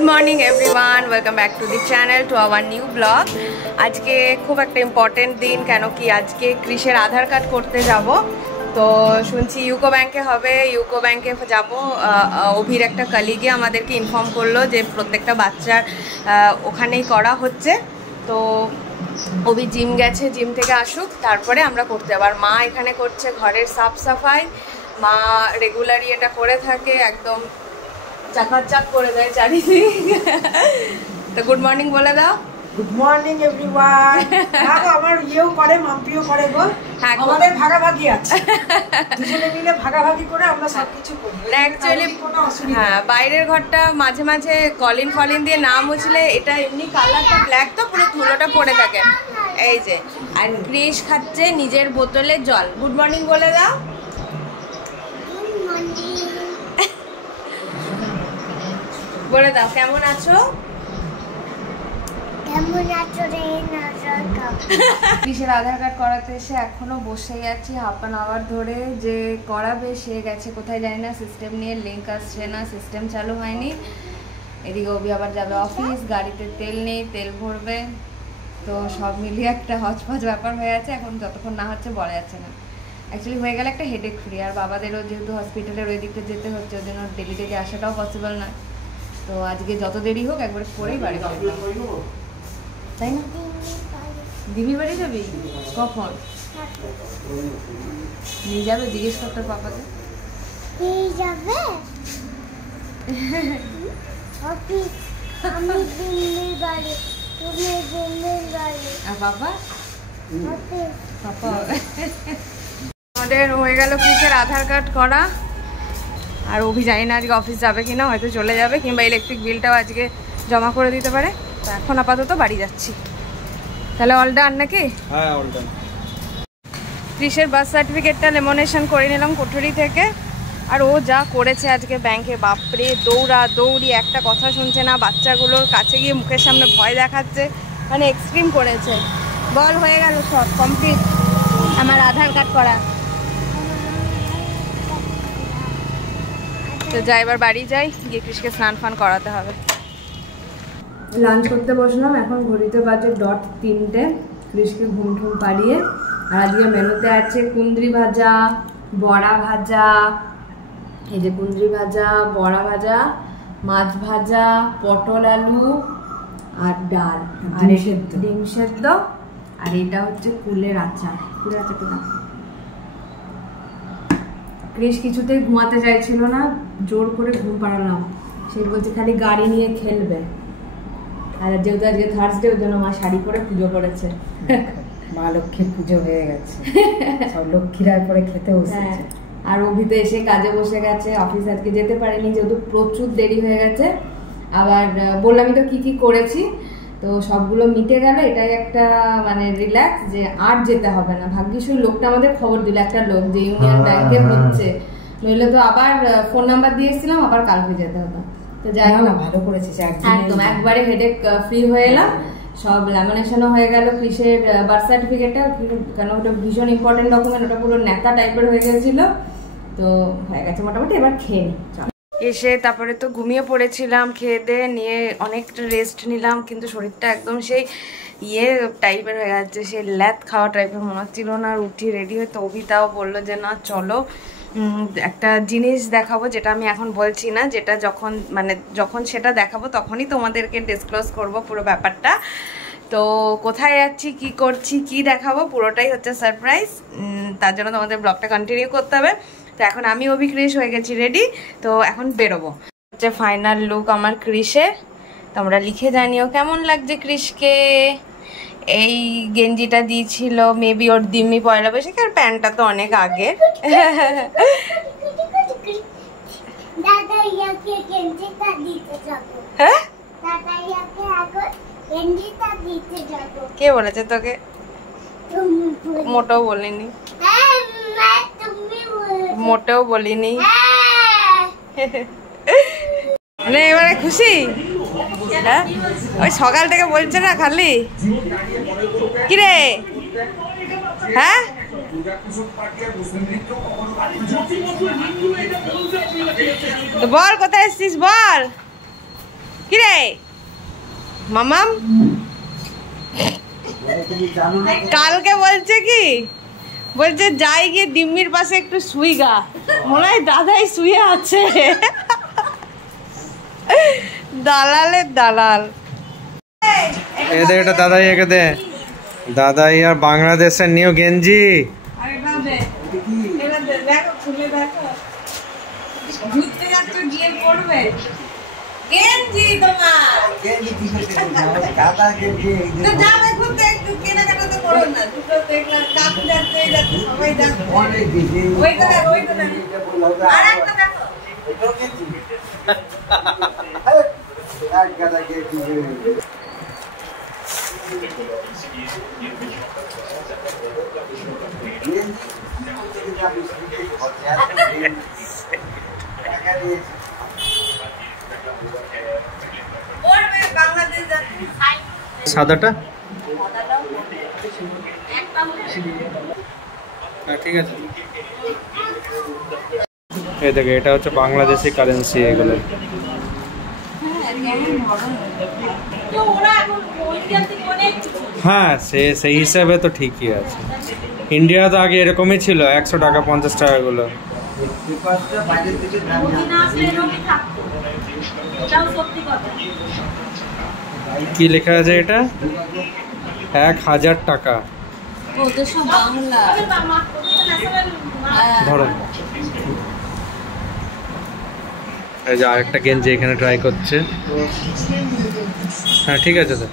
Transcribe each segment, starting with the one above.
Good morning everyone, welcome back to the channel to our new blog. आज के खूब एक इम्पोर्टेंट दिन क्यों कि आज के क्रिशेर आधार कार्ड करते যাব। तो শুনছি ইউকো ব্যাংকে হবে, ইউকো ব্যাংকে যাব। অভির একটা কলিগে আমাদেরকে ইনফর্ম করলো যে প্রত্যেকটা বাচ্চার ওখানেই করা হচ্ছে। তো অভি জিম গেছে, জিম থেকে আসুক তারপরে আমরা করতে যাব। আর মা এখানে করছে ঘরের সাফ সাফাই। মা রেগুলারই এটা করে থাকে, একদম চাকাচাক করে দেয় চারিদিক। তো গুড মর্নিং বলে দাও। Good morning everyone. আমার ইয়েও করে, মাম্পিও করে গো। হ্যাঁ, আমাদের ভাগাভাগি আছে, দুজনে মিলে ভাগাভাগি করে আমরা সবকিছু করি। অ্যাকচুয়ালি হ্যাঁ, বাইরের ঘরটা মাঝে মাঝে কলিন ফলিন দিয়ে না মুছলে এটা এমনি কালারটা ব্ল্যাক তো পুরো ধুলোটা পড়ে থাকে। এই যে আর ক্রিশ খাচ্ছে নিজের বোতলে জল। গুড মর্নিং বলে দাও। বলে দাও কেমন আছো? ক্রিশের আধার কার্ড করাতে এসে এখনো বসেই আছি হাফ অ্যান আওয়ার ধরে। যে করাবে সে গেছে কোথায় জানি না, সিস্টেম নিয়ে লিঙ্ক আসছে না, সিস্টেম চালু হয়নি। এদিকে অভি আবার যাবে অফিস, গাড়িতে তেল নেই, তেল ভরবে। তো সব মিলিয়ে একটা হচপচ ব্যাপার হয়ে আছে। এখন যতক্ষণ না হচ্ছে বলা যাচ্ছে না। অ্যাকচুয়ালি হয়ে গেলে একটা হেডেক ফ্রি। আর বাবাদেরও যেহেতু হসপিটালের ওই দিকটা যেতে হচ্ছে, ওই জন্য ডেলি ডেলি আসাটাও পসিবল না। তো আজকে যত দেরি হোক একবার করেই বাড়ি ফিরবো, তাই না? দিদির বাড়ি যাবি কখন? নিয়ে যাবে জিজ্ঞেস করতে পাপাকে। আমাদের হয়ে গেল ক্রিশের আধার কার্ড করা। আর অভি জানি না আজকে অফিস যাবে কিনা, হয়তো চলে যাবে, কিংবা ইলেকট্রিক বিলটাও আজকে জমা করে দিতে পারে। তো এখন আপাতত বাড়ি যাচ্ছি। তাহলে অল ডান নাকি? হ্যাঁ অল ডান। ক্রিশের বার্থ সার্টিফিকেটটা লেমিনেশন করে নিলাম কোঠরি থেকে। আর ও যা করেছে আজকে ব্যাংকে, বাপরে দৌড়া দৌড়ি, একটা কথা শুনছে না। বাচ্চাগুলোর কাছে গিয়ে মুখের সামনে ভয় দেখাচ্ছে, মানে এক্সট্রিম করেছে। বল হয়ে গেল সব কমপ্লিট আমার আধার কার্ড করা। তো যাই এবার বাড়ি যাই, গিয়ে ক্রিশকে স্নান ফান করাতে হবে। লাঞ্চ করতে বসলাম, এখন ঘড়িতে বাজে 3:00। ক্রিশকে ঘুম ঠুম পাড়িয়ে। আর আজকে মেনুতে আছে কুন্দ্রি ভাজা, বড়া ভাজা, এই যে কুন্দ্রি ভাজা, বড়া ভাজা, মাছ ভাজা, পটল আলু আর ডাল, আর ডিম সেদ্ধ। আর এটা হচ্ছে কুলের আচার। কুলের আচারটা না, ক্রিশ কিছুতেই ঘুমাতে চাইছিল না, জোর করে ঘুম পাড়ালাম। সে বলছে খালি গাড়ি নিয়ে খেলবে। আর যেহেতু আজকে থার্সডে, ওই জন্য মা শাড়ি পরে পুজো করেছে। মা লক্ষ্মীর পুজো হয়ে গেছে, সব লক্ষ্মীরা পরে খেতে বসেছে। আর অভি তো এসে কাজে বসে গেছে, অফিস আজকে যেতে পারেনি যেহেতু প্রচুর দেরি হয়ে গেছে। আবার বললামই তো কি কি করেছি, তো সবগুলো মিটে গেল। এটাই একটা মানে রিল্যাক্স, যে আর যেতে হবে না। ভাগ্যিস ওই লোকটা আমাদের খবর দিল, একটা লোক যে ইউনিয়ন ব্যাংকে হচ্ছে, নইলে তো আবার ফোন নাম্বার দিয়েছিলাম, আবার কালকে যেতে হতো। তো যাই হোক, ভালো করেছিস একদম একবারে হেডেক ফ্রি হয়ে এলাম। সব ল্যামিনেশনও হয়ে গেল ক্রিশের বার্থ সার্টিফিকেটটা, কারণ ওটা ভীষণ ইম্পর্টেন্ট ডকুমেন্ট, ওটা পুরো নেতা টাইপের হয়ে গেছিল। তো হয়ে গেছে মোটামুটি, এবার খেয়ে নিই। এসে তারপরে তো ঘুমিয়ে পড়েছিলাম, খেয়ে দিয়ে নিয়ে অনেকটা রেস্ট নিলাম, কিন্তু শরীরটা একদম সেই ইয়ে টাইপের হয়ে যাচ্ছে, সেই ল্যাথ খাওয়া টাইপের মনে হচ্ছিল না। আর উঠি রেডি হয়ে তো অভিতাও বললো যে না চলো একটা জিনিস দেখাবো, যেটা আমি এখন বলছি না, যেটা যখন সেটা দেখাবো তখনই তোমাদেরকে ডিসক্লোজ করব পুরো ব্যাপারটা। তো কোথায় যাচ্ছি, কি করছি, কি দেখাবো, পুরোটাই হচ্ছে সারপ্রাইজ। তার জন্য তোমাদের ব্লগটা কন্টিনিউ করতে হবে। তো এখন আমি অভি ক্রিশ হয়ে গেছি রেডি, তো এখন বেরোবো। হচ্ছে ফাইনাল লুক আমার ক্রিশের। তোমরা লিখে জানিও কেমন লাগছে ক্রিশকে। এই গেঞ্জিটা দিয়েছিল মেবি ওর দিম্মি পয়লা বৈশাখে, আর প্যান্টটা তো অনেক আগে। কে বলেছে তোকে? মোটেও বলিনি, মোটেও বলিনি। মানে এবারে খুশি? হ্যাঁ, ওই সকাল থেকে বলছে না খালি কিরে। হ্যাঁ বল কোথায় এসেছিস বল। কি রে মামাম কালকে বলছে কি বলছে যাই গিয়ে দিম্মির পাশে একটু শুই গা, মনে হয় দাদাই শুয়ে আছে। দালালের দালাল। এদের এটা দাদাই, একে দে দাদাই। আর বাংলাদেশের নিউ গেঞ্জি, সাদাটা ঠিক আছে। এই দেখো এটা হচ্ছে বাংলাদেশি কারেন্সি এগুলো। হ্যাঁ সেই হিসাবে তো ঠিকই আছে। ইন্ডিয়া তো আগে এরকমই ছিল, 100 টাকা 50 টাকা গুলো। কি লেখা আছে এটা? 1000 টাকা। ধরো এই যে আরেকটা গেঞ্জি এখানে ট্রাই করছে। হ্যাঁ ঠিক আছে তো।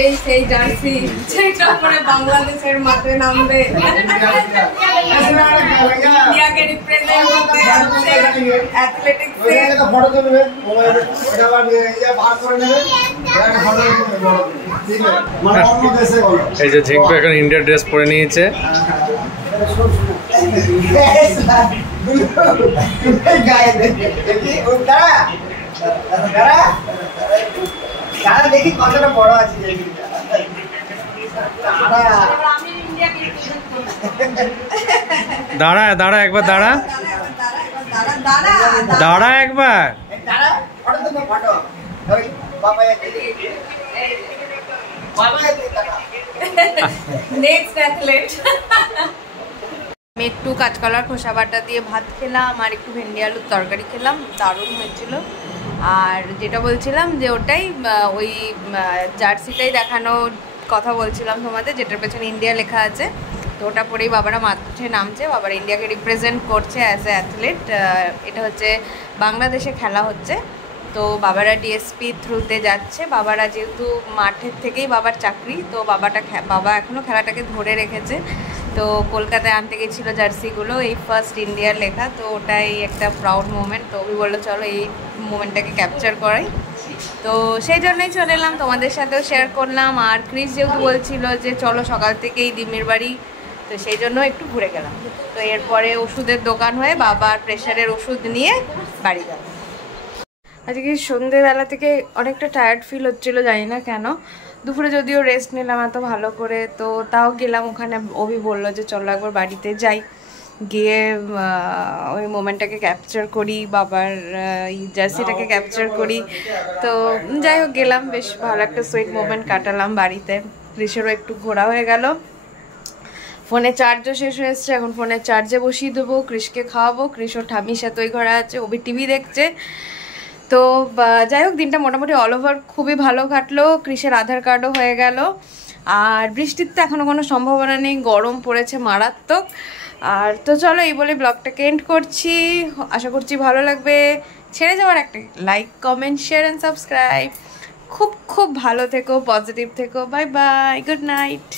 এই সেই জার্সি যেটা পরে বাংলাদেশের মাঠে নামবে, ইন্ডিয়াকে রিপ্রেজেন্ট করতে যাচ্ছে অ্যাথলেটিক্সে। ফটো তুলবে মোবাইলে, এটা আবার এই বার করে নেবে, এটা ফটো তুলবে ঠিক আছে। মানে অন্য দেশে বলো। এই যে ঝিঙ্কু এখন ইন্ডিয়ার ড্রেস পরে নিয়েছে। গায়ে দেখি ওটা দাঁড়া দেখি কতটা বড় আছে। দাঁড়া দাঁড়া একবার, দাঁড়া দাঁড়া একবার। Next athlete. আমি একটু কাঁচকলার খোসা বাটা দিয়ে ভাত খেলাম আর একটু ভেন্ডি আলুর তরকারি খেলাম, দারুণ হয়েছিল। আর যেটা বলছিলাম যে ওটাই ওই জার্সিটাই দেখানোর কথা বলছিলাম তোমাদের, যেটার পেছনে ইন্ডিয়া লেখা আছে। তো ওটা পরেই বাবারা মাঠে নামছে, বাবারা ইন্ডিয়াকে রিপ্রেজেন্ট করছে অ্যাজ এ অ্যাথলেট। এটা হচ্ছে বাংলাদেশে খেলা হচ্ছে, তো বাবারা ডিএসপি থ্রুতে যাচ্ছে। বাবারা যেহেতু মাঠের থেকেই বাবার চাকরি, তো বাবা এখনও খেলাটাকে ধরে রেখেছে। তো কলকাতায় আনতে গেছিলো জার্সিগুলো, এই ফার্স্ট ইন্ডিয়ার লেখা, তো ওটাই একটা প্রাউড মোমেন্ট। তো ওই বললো চলো এই মোমেন্টটাকে ক্যাপচার করাই, তো সেই জন্যই চলে এলাম, তোমাদের সাথেও শেয়ার করলাম। আর ক্রিস যেহেতু বলছিল যে চলো সকাল থেকেই দিমির বাড়ি, তো সেই জন্য একটু ঘুরে গেলাম। তো এরপরে ওষুধের দোকান হয়ে বাবার প্রেশারের ওষুধ নিয়ে বাড়ি যাব। আজকে সন্ধ্যেবেলা থেকে অনেকটা টায়ার্ড ফিল হচ্ছিলো, জানি না কেন। দুপুরে যদিও রেস্ট নিলাম এত ভালো করে, তো তাও গেলাম ওখানে। অভি বললো যে চলো একবার বাড়িতে যাই, গিয়ে ওই মোমেন্টটাকে ক্যাপচার করি, বাবার জার্সিটাকে ক্যাপচার করি। তো যাই হোক গেলাম, বেশ ভালো একটা সুইট মোমেন্ট কাটালাম বাড়িতে। ক্রিসেরও একটু ঘোরা হয়ে গেল। ফোনে চার্জও শেষ হয়ে এসছে, এখন ফোনে চার্জে বসিয়ে দেবো, ক্রিসকে খাওয়াবো। ক্রিসও ঠামির সাথে ওই ঘরে আছে, অভি টিভি দেখছে। তো যাই হোক দিনটা মোটামুটি অল ওভার খুবই ভালো কাটলো। ক্রিসের আধার কার্ডও হয়ে গেল। আর বৃষ্টির তো এখনও কোনো সম্ভাবনা নেই, গরম পড়েছে মারাত্মক। আর তো চলো এই বলে ব্লগটাকে এন্ড করছি। আশা করছি ভালো লাগবে। ছেড়ে যাওয়ার একটা like, comment, share and subscribe. খুব খুব ভালো থেকো, পজিটিভ থেকো। Bye bye, good night.